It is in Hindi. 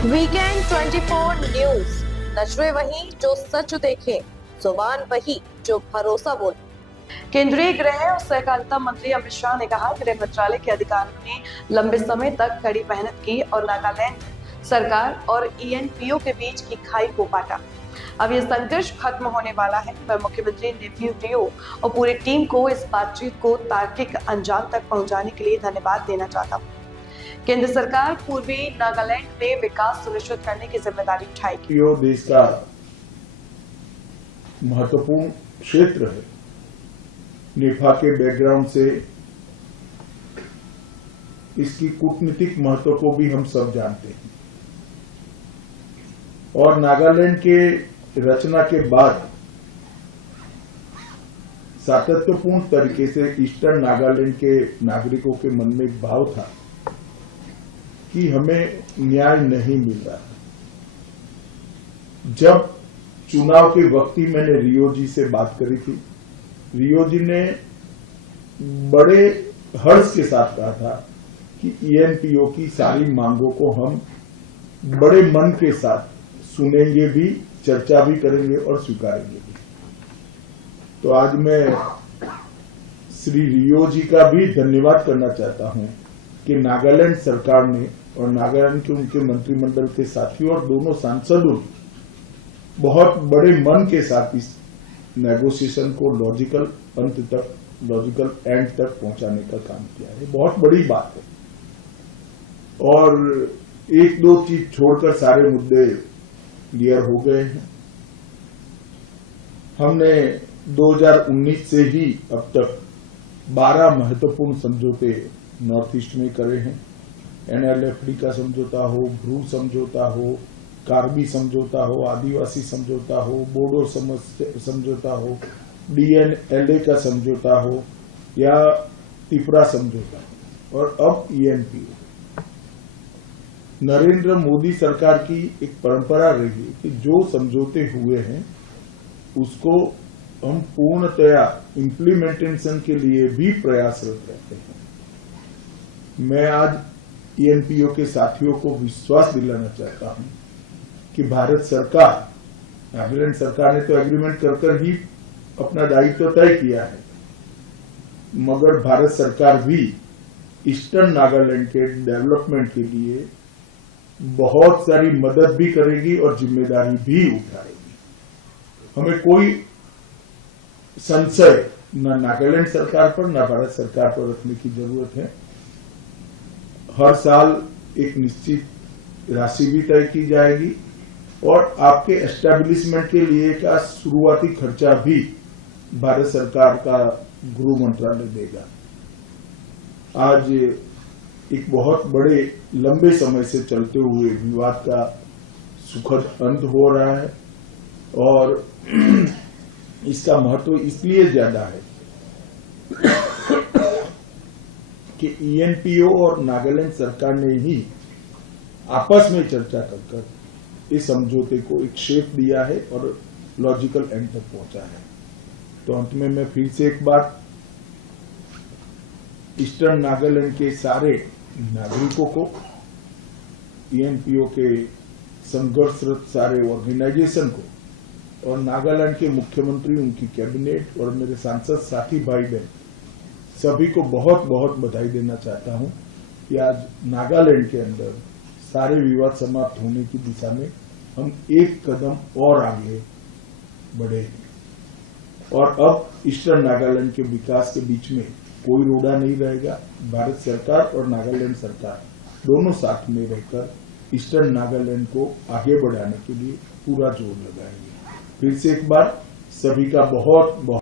वीकेंड 24 न्यूज, नजरें वही जो सच देखे, जुबान वही जो भरोसा बोले। केंद्रीय गृह और सहकारिता मंत्री अमित शाह ने कहा, गृह मंत्रालय के अधिकारियों ने लंबे समय तक कड़ी मेहनत की और नागालैंड सरकार और ENPO के बीच की खाई को पाटा। अब यह संघर्ष खत्म होने वाला है। मैं मुख्यमंत्री नेफ्यू रियो और पूरी टीम को इस बातचीत को तार्किक अंजाम तक पहुंचाने के लिए धन्यवाद देना चाहता हूं। केंद्र सरकार पूर्वी नागालैंड में विकास सुनिश्चित करने की जिम्मेदारी उठाएगी। यो देश का महत्वपूर्ण क्षेत्र है। नेफा के बैकग्राउंड से इसकी कूटनीतिक महत्व को भी हम सब जानते हैं और नागालैंड के रचना के बाद सातत्यपूर्ण तरीके से ईस्टर्न नागालैंड के नागरिकों के मन में एक भाव था कि हमें न्याय नहीं मिल रहा। जब चुनाव के वक्त ही मैंने रियो जी से बात करी थी, रियो जी ने बड़े हर्ष के साथ कहा था कि ENPO की सारी मांगों को हम बड़े मन के साथ सुनेंगे भी, चर्चा भी करेंगे और स्वीकारेंगे भी। तो आज मैं श्री रियो जी का भी धन्यवाद करना चाहता हूं कि नागालैंड सरकार ने और नागालैंड के उनके मंत्रिमंडल के साथियों और दोनों सांसदों ने बहुत बड़े मन के साथ इस नेगोशिएशन को लॉजिकल अंत तक, लॉजिकल एंड तक पहुंचाने का काम किया है। बहुत बड़ी बात है और एक दो चीज छोड़कर सारे मुद्दे क्लियर हो गए हैं। हमने 2019 से ही अब तक 12 महत्वपूर्ण समझौते नॉर्थ ईस्ट में करे हैं। NLFD का समझौता हो, ब्रू समझौता हो, कार्बी समझौता हो, आदिवासी समझौता हो, बोडो समझौता हो, DNLA का समझौता हो या त्रिपुरा समझौता हो और अब ENPO। नरेंद्र मोदी सरकार की एक परंपरा रही है कि जो समझौते हुए हैं उसको हम पूर्णतया इम्प्लीमेंटेशन के लिए भी प्रयासरत रहते हैं। मैं आज ENPO के साथियों को विश्वास दिलाना चाहता हूं कि भारत सरकार, नागालैंड सरकार ने तो एग्रीमेंट कर ही अपना दायित्व तय किया है, मगर भारत सरकार भी ईस्टर्न नागालैंड के डेवलपमेंट के लिए बहुत सारी मदद भी करेगी और जिम्मेदारी भी उठाएगी। हमें कोई संशय न नागालैंड सरकार पर न भारत सरकार पर रखने की जरूरत है। हर साल एक निश्चित राशि भी तय की जाएगी और आपके एस्टेब्लिशमेंट के लिए का शुरुआती खर्चा भी भारत सरकार का गृह मंत्रालय देगा। आज एक बहुत बड़े लंबे समय से चलते हुए विवाद का सुखद अंत हो रहा है और इसका महत्व इसलिए ज्यादा है कि ENPO और नागालैंड सरकार ने ही आपस में चर्चा कर इस समझौते को एक शेप दिया है और लॉजिकल एंड तक पहुंचा है। तो अंत में मैं फिर से एक बार ईस्टर्न नागालैंड के सारे नागरिकों को, ENPO के संघर्षरत सारे ऑर्गेनाइजेशन को और नागालैंड के मुख्यमंत्री, उनकी कैबिनेट और मेरे सांसद साथी भाई बहन सभी को बहुत बहुत बधाई देना चाहता हूं कि आज नागालैंड के अंदर सारे विवाद समाप्त होने की दिशा में हम एक कदम और आगे बढ़े और अब ईस्टर्न नागालैंड के विकास के बीच में कोई रोड़ा नहीं रहेगा। भारत सरकार और नागालैंड सरकार दोनों साथ में रहकर ईस्टर्न नागालैंड को आगे बढ़ाने के लिए पूरा जोर लगाएंगे। फिर से एक बार सभी का बहुत बहुत